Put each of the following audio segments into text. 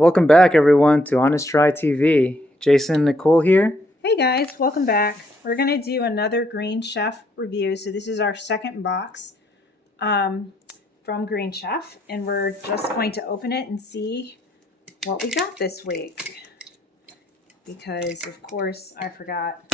Welcome back, everyone, to Honest Try TV. Jason and Nicole here. Hey guys, welcome back. We're going to do another Green Chef review. So this is our second box from Green Chef, and we're just going to open it and see what we got this week. Because, of course, I forgot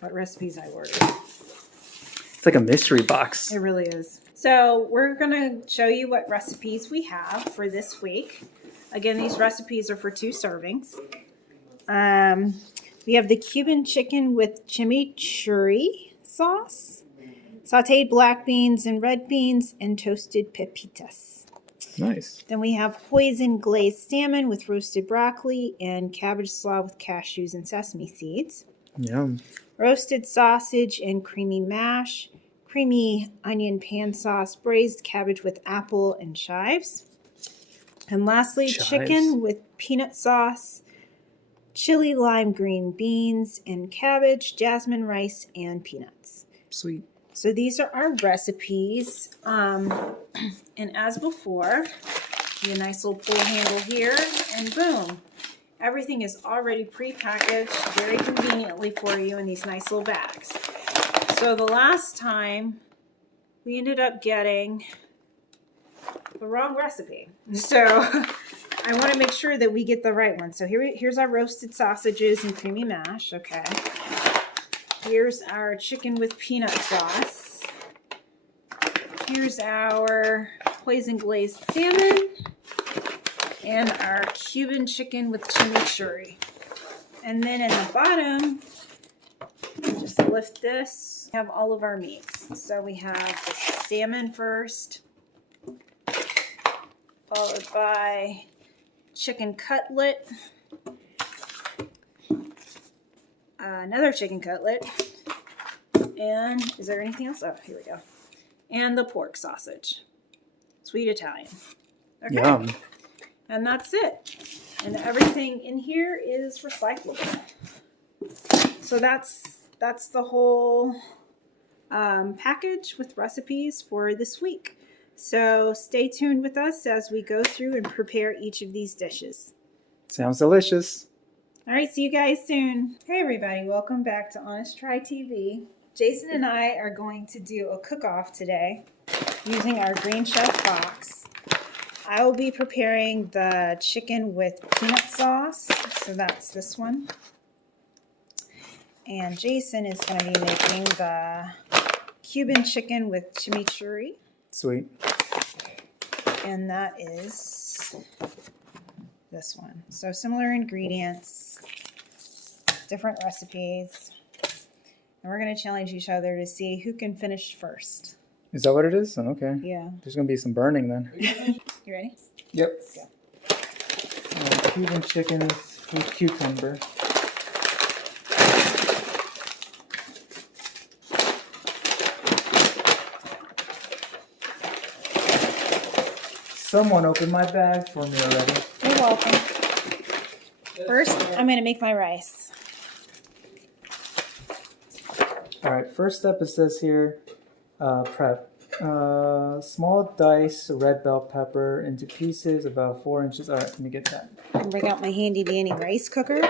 what recipes I ordered. It's like a mystery box. It really is. So we're going to show you what recipes we have for this week. Again, these recipes are for 2 servings. We have the Cuban chicken with chimichurri sauce, sauteed black beans and red beans, and toasted pepitas. Nice. Then we have hoisin glazed salmon with roasted broccoli and cabbage slaw with cashews and sesame seeds. Yum. Roasted sausage and creamy mash, creamy onion pan sauce, braised cabbage with apple and chives. And lastly, chicken with peanut sauce, chili lime green beans and cabbage, jasmine rice, and peanuts. Sweet. So these are our recipes. And as before, a nice little pull handle here, and boom. Everything is already pre-packaged very conveniently for you in these nice little bags. So the last time, we ended up getting the wrong recipe. So I want to make sure that we get the right one. So here's our roasted sausages and creamy mash. Okay. Here's our chicken with peanut sauce. Here's our hoisin glazed salmon. And our Cuban chicken with chimichurri. And then in the bottom, just lift this, we have all of our meats. So we have the salmon first, followed by chicken cutlet, another chicken cutlet, and is there anything else? Oh, here we go. And the pork sausage, sweet Italian. Okay. Yum. And that's it. And everything in here is recyclable. So that's the whole package with recipes for this week. So stay tuned with us as we go through and prepare each of these dishes. Sounds delicious. All right, see you guys soon. Hey everybody, welcome back to Honest Try TV. Jason and I are going to do a cook-off today using our Green Chef box. I will be preparing the chicken with peanut sauce, so that's this one. And Jason is going to be making the Cuban chicken with chimichurri. Sweet. And that is this one. So similar ingredients, different recipes. And we're going to challenge each other to see who can finish first. Is that what it is? Oh, okay. Yeah. There's going to be some burning then. You ready? Yep. Go. Cuban chicken with cucumber. Someone opened my bag for me already. You're welcome. First, I'm going to make my rice. All right, first step, it says here, prep. Small dice red bell pepper into pieces about 4 inches. All right, let me get that. And bring out my handy dandy rice cooker.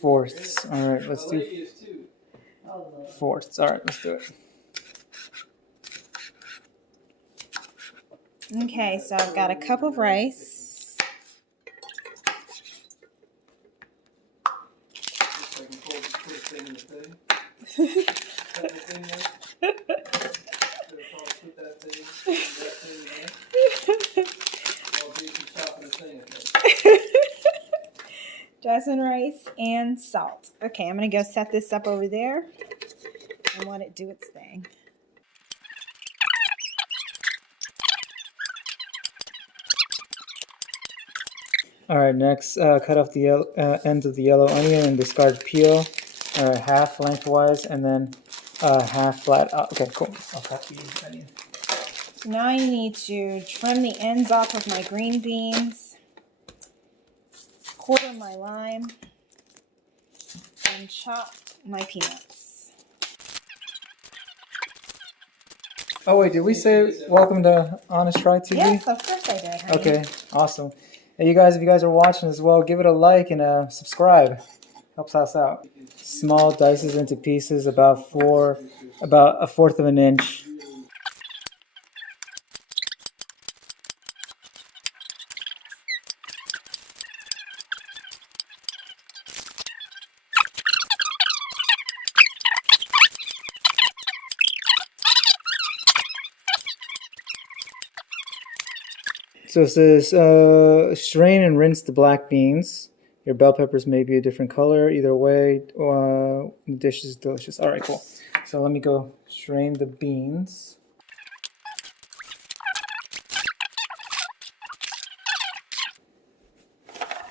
Fourths. All right, let's do fourths. All right, let's do it. Okay, so I've got a cup of rice. Jasmine rice and salt. Okay, I'm going to go set this up over there and let it do its thing. All right, next, cut off the ends of the yellow onion and discard peel, half lengthwise, and then half flat. Okay, cool. I'll cut the onion. So now I need to trim the ends off of my green beans, quarter my lime, and chop my peanuts. Oh wait, did we say welcome to Honest Try TV? Yes, of course I did, honey. Okay, awesome. Hey, you guys, if you guys are watching as well, give it a like and subscribe. Helps us out. Small dices into pieces, about a fourth of an inch. So it says, strain and rinse the black beans. Your bell peppers may be a different color. Either way, the dish is delicious. All right, cool. So let me go strain the beans.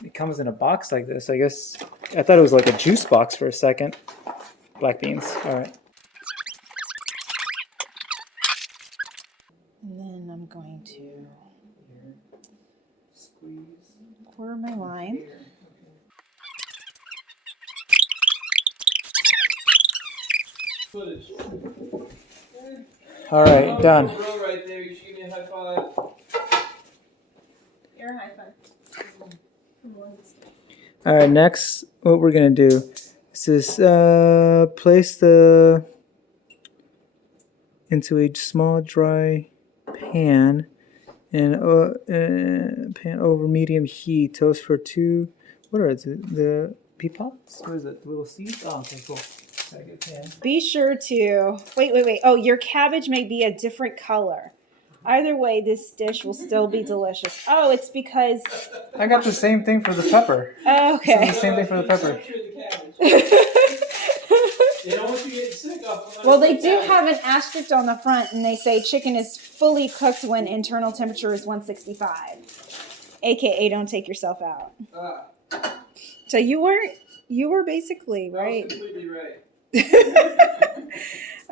It comes in a box like this. I guess I thought it was like a juice box for a second. Black beans. All right. And then I'm going to quarter my lime. All right, done. Right there. You should give me a high five. Air high five. All right, next, what we're gonna do is place the into a small dry pan and pan over medium heat. Toast for two. What are the pea pods? What is it? The little seeds? Oh, okay, cool. Gotta get a pan. Be sure to wait. Oh, your cabbage may be a different color. Either way, this dish will still be delicious. Oh, it's because I got the same thing for the pepper. okay. The same thing for the pepper. They don't want you getting sick off. Well, they do have an asterisk on the front, and they say chicken is fully cooked when internal temperature is 165. AKA, don't take yourself out. So you were basically right. Completely right.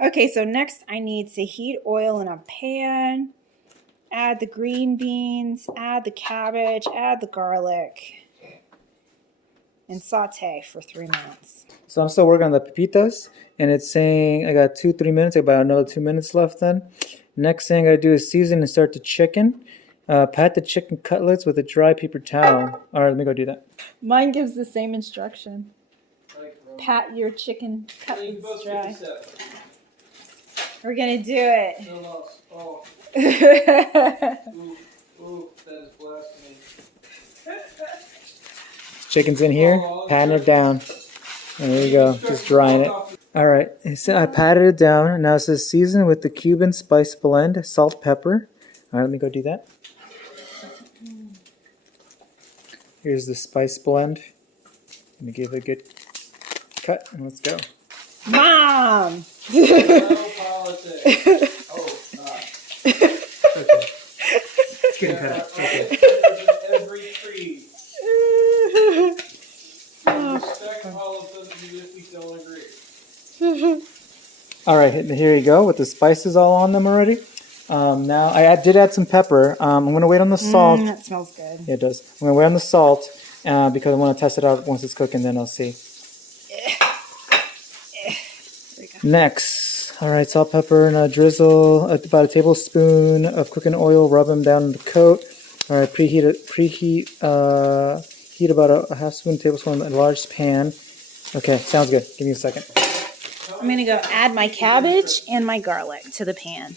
Okay, so next I need to heat oil in a pan. Add the green beans, add the cabbage, add the garlic, and saute for 3 minutes. So I'm still working on the pepitas, and it's saying I got 2-3 minutes, about another 2 minutes left then. Next thing I gotta do is season and start the chicken. Pat the chicken cutlets with a dry paper towel. All right, let me go do that. Mine gives the same instruction. Pat your chicken cutlets dry. We're gonna do it. Oh. Ooh, that is blasphemy. Chicken's in here, patting it down. And there you go, just drying it. All right, so I patted it down, and now it says season with the Cuban spice blend, salt, pepper. All right, let me go do that. Here's the spice blend. Let me give it a good cut, and let's go. Mom! No politics. Oh, God. It's getting cut out. Okay. Every tree. Respect all of them even if we don't agree. All right, here you go with the spices all on them already. Now I did add some pepper. I'm gonna wait on the salt. That smells good. Yeah, it does. I'm gonna wait on the salt because I want to test it out once it's cooking. Then I'll see. Next, all right, salt, pepper, and a drizzle about a tablespoon of cooking oil. Rub them down in the coat. All right, heat about a half tablespoon in a large pan. Okay, sounds good. Give me a second. I'm gonna go add my cabbage and my garlic to the pan.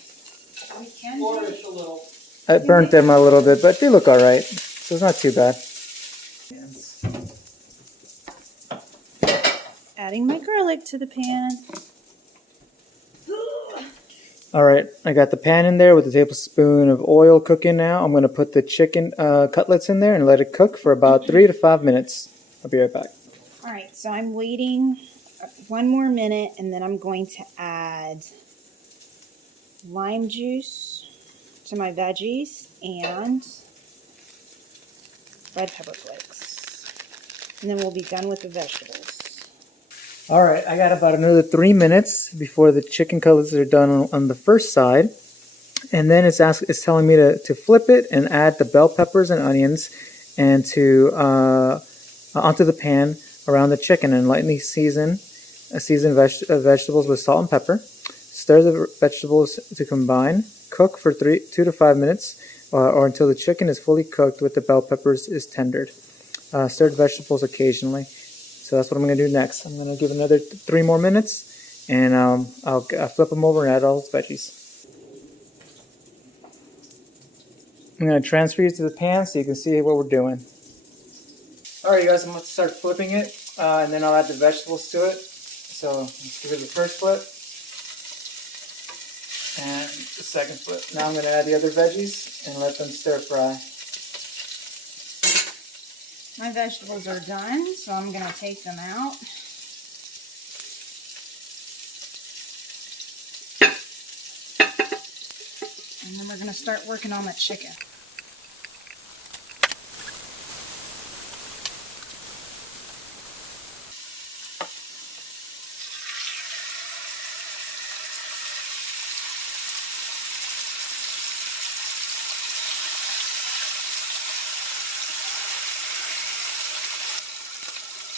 Flourish a little. I burnt them a little bit, but they look all right, so it's not too bad. Adding my garlic to the pan. All right, I got the pan in there with a tablespoon of oil cooking now. I'm going to put the chicken cutlets in there and let it cook for about 3 to 5 minutes. I'll be right back. All right, so I'm waiting 1 more minute, and then I'm going to add lime juice to my veggies and red pepper flakes. And then we'll be done with the vegetables. All right, I got about another 3 minutes before the chicken cutlets are done on the first side. And then it's telling me to flip it and add the bell peppers and onions and to onto the pan around the chicken and lightly season vegetables with salt and pepper. stir the vegetables to combine. Cook for 2 to 5 minutes or until the chicken is fully cooked with the bell peppers is tendered. Stir the vegetables occasionally. So that's what I'm going to do next. I'm going to give another 3 more minutes, and I'll flip them over and add all the veggies. I'm going to transfer you to the pan so you can see what we're doing. Alright, you guys, I'm going to start flipping it, and then I'll add the vegetables to it. So let's give it the first flip, and the second flip. Now I'm going to add the other veggies and let them stir fry. My vegetables are done, so I'm going to take them out. And then we're going to start working on the chicken.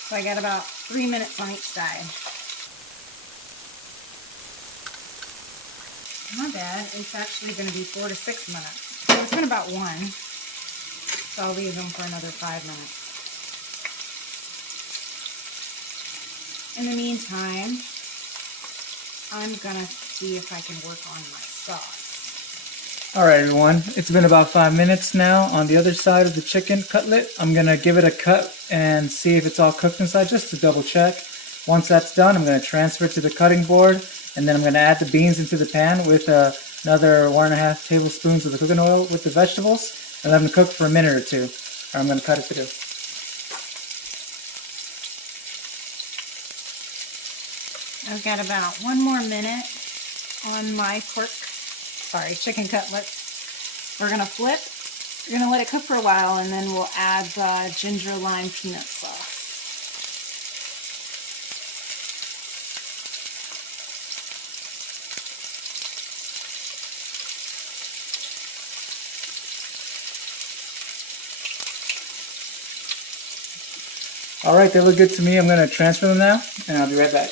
So I got about 3 minutes on each side. Not bad. It's actually going to be 4 to 6 minutes. So it's been about 1. So I'll leave them for another 5 minutes. In the meantime, I'm going to see if I can work on my sauce. Alright everyone, it's been about 5 minutes now. On the other side of the chicken cutlet, I'm going to give it a cut and see if it's all cooked inside, just to double check. Once that's done, I'm going to transfer it to the cutting board, and then I'm going to add the beans into the pan with another 1.5 tablespoons of the cooking oil with the vegetables, and let them cook for a minute or 2, or I'm going to cut it through. I've got about 1 more minute on my chicken cutlets. We're going to flip. We're going to let it cook for a while, and then we'll add the ginger lime peanut sauce. Alright, they look good to me. I'm going to transfer them now, and I'll be right back.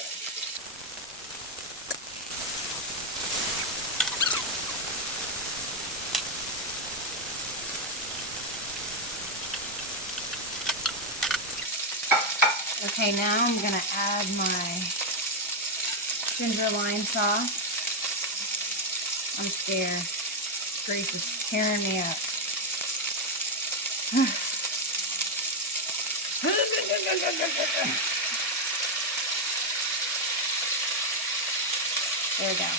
Okay, now I'm going to add my ginger lime sauce. I'm scared. Grace is tearing me up. There we go.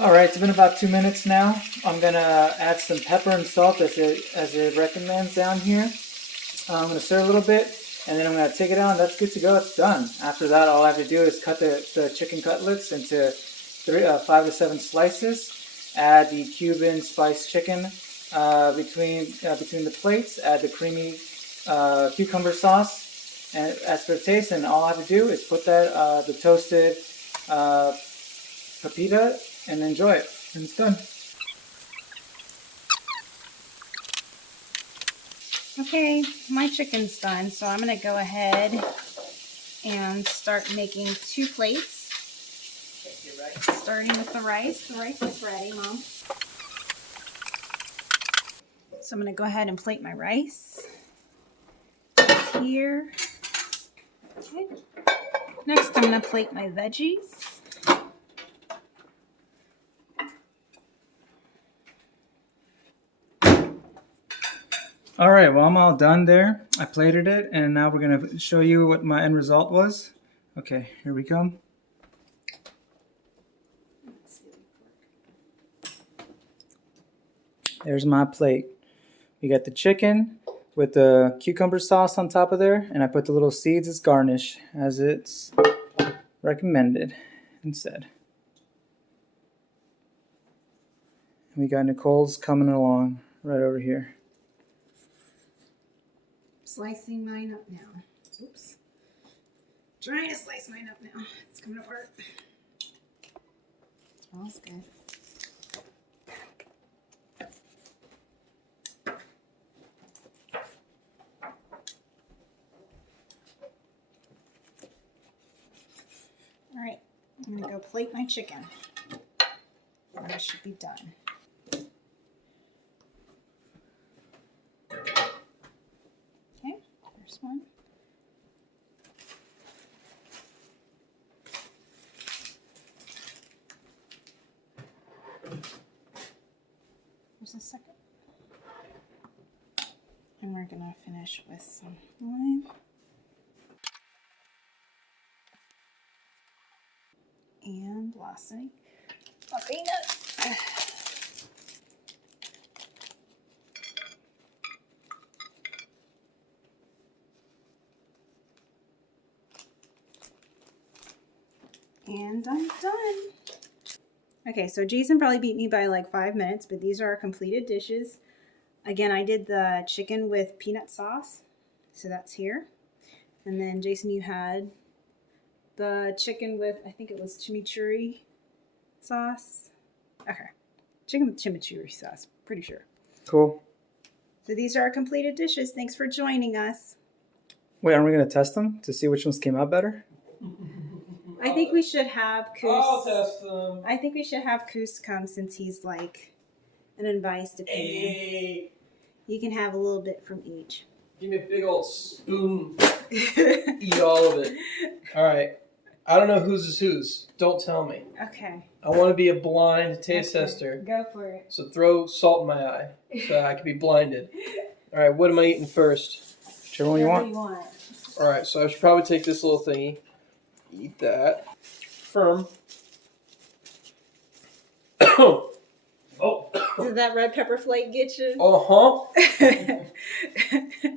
Alright, it's been about 2 minutes now. I'm going to add some pepper and salt as it recommends down here. I'm going to stir a little bit, and then I'm going to take it out, and that's good to go. It's done. After that, all I have to do is cut the chicken cutlets into 5 to 7 slices. Add the Cuban spiced chicken between the plates. Add the creamy cucumber sauce, and as for taste. And all I have to do is put that the toasted papita and enjoy it, and it's done. Okay, my chicken's done, so I'm going to go ahead and start making 2 plates. Starting with the rice. The rice is ready, Mom. So I'm going to go ahead and plate my rice. It's here. Okay. Next, I'm going to plate my veggies. Alright, well, I'm all done there. I plated it, and now we're going to show you what my end result was. Okay, here we go. There's my plate. We got the chicken with the cucumber sauce on top of there, and I put the little seeds as garnish, as it's recommended instead. And we got Nicole's coming along right over here. Slicing mine up now. Oops. Trying to slice mine up now. It's coming apart. Smells good. go plate my chicken. And I should be done. Okay, first one. There's a second. And we're gonna finish with some lime. And lastly, my peanuts. And I'm done. Okay, so Jason probably beat me by like 5 minutes, but these are our completed dishes. Again, I did the chicken with peanut sauce, so that's here. And then Jason, you had the chicken with, I think it was chimichurri sauce. Okay, chicken with chimichurri sauce, pretty sure. Cool. So these are our completed dishes. Thanks for joining us. Wait, aren't we going to test them to see which ones came out better? I think we should have I'll Koos. test them. I think we should have Koos come since he's like an advised opinion. Hey, You can have a little bit from each. give me a big old spoon. Eat all of it. All right. I don't know whose is whose. Don't tell me. Okay. I want to be a blind taste tester. Go for it. So throw salt in my eye so I can be blinded. All right. What am I eating first? Whichever one you Whatever want. All right. So I should probably take this little thingy. Eat that. Firm. Oh. Did that red pepper flake get you? Uh-huh.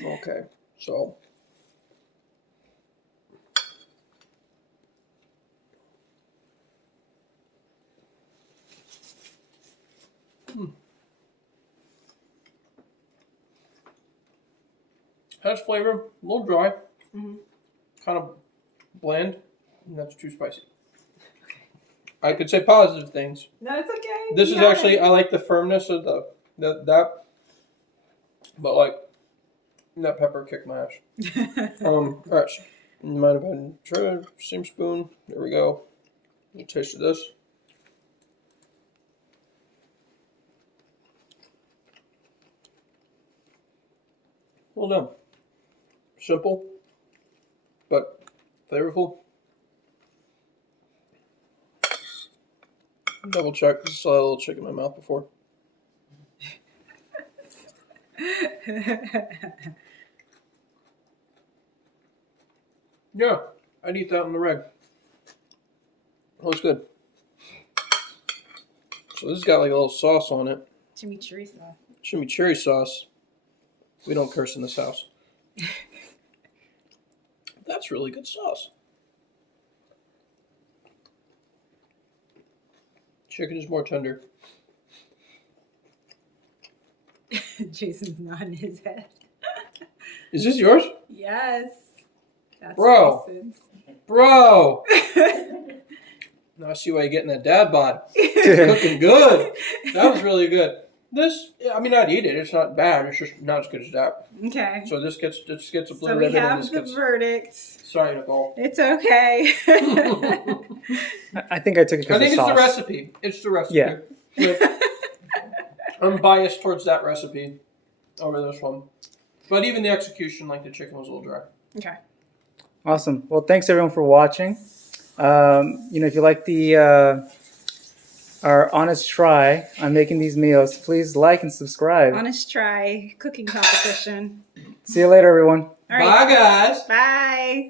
Okay. So. Has flavor, a little dry, Mhm. kind of bland, and that's too spicy. I could say positive things. No, it's okay. This is You got actually, it. I like the firmness of that, but like that pepper kicked my ass. All right, so you might have had try same spoon. There we go. A taste of this. Well done. Simple, but flavorful. Double check. I saw a little chicken in my mouth before. Yeah, I'd eat that in the reg. Looks good. So this has got like a little sauce on it. Chimichurri sauce. Chimichurri sauce. We don't curse in this house. That's really good sauce. Chicken is more tender. Jason's nodding his head. Is this yours? Yes. That's Bro. Jason's. Bro! Now I see why you're getting that dad bod. Cooking good. That was really good. This, I mean, I'd eat it. It's not bad. It's just not as good as that. Okay. So this gets a blue So we ribbon and have this the gets... verdict. Sorry, Nicole. It's okay. I think I took it because I think of it's sauce. the recipe. It's the recipe. Yeah. But I'm biased towards that recipe over this one. But even the execution, like the chicken, was a little dry. Okay. Awesome. Well, thanks everyone for watching. If you like our honest try on making these meals, please like and subscribe. Honest try cooking competition. See you later, everyone. All right. Bye, guys. Bye.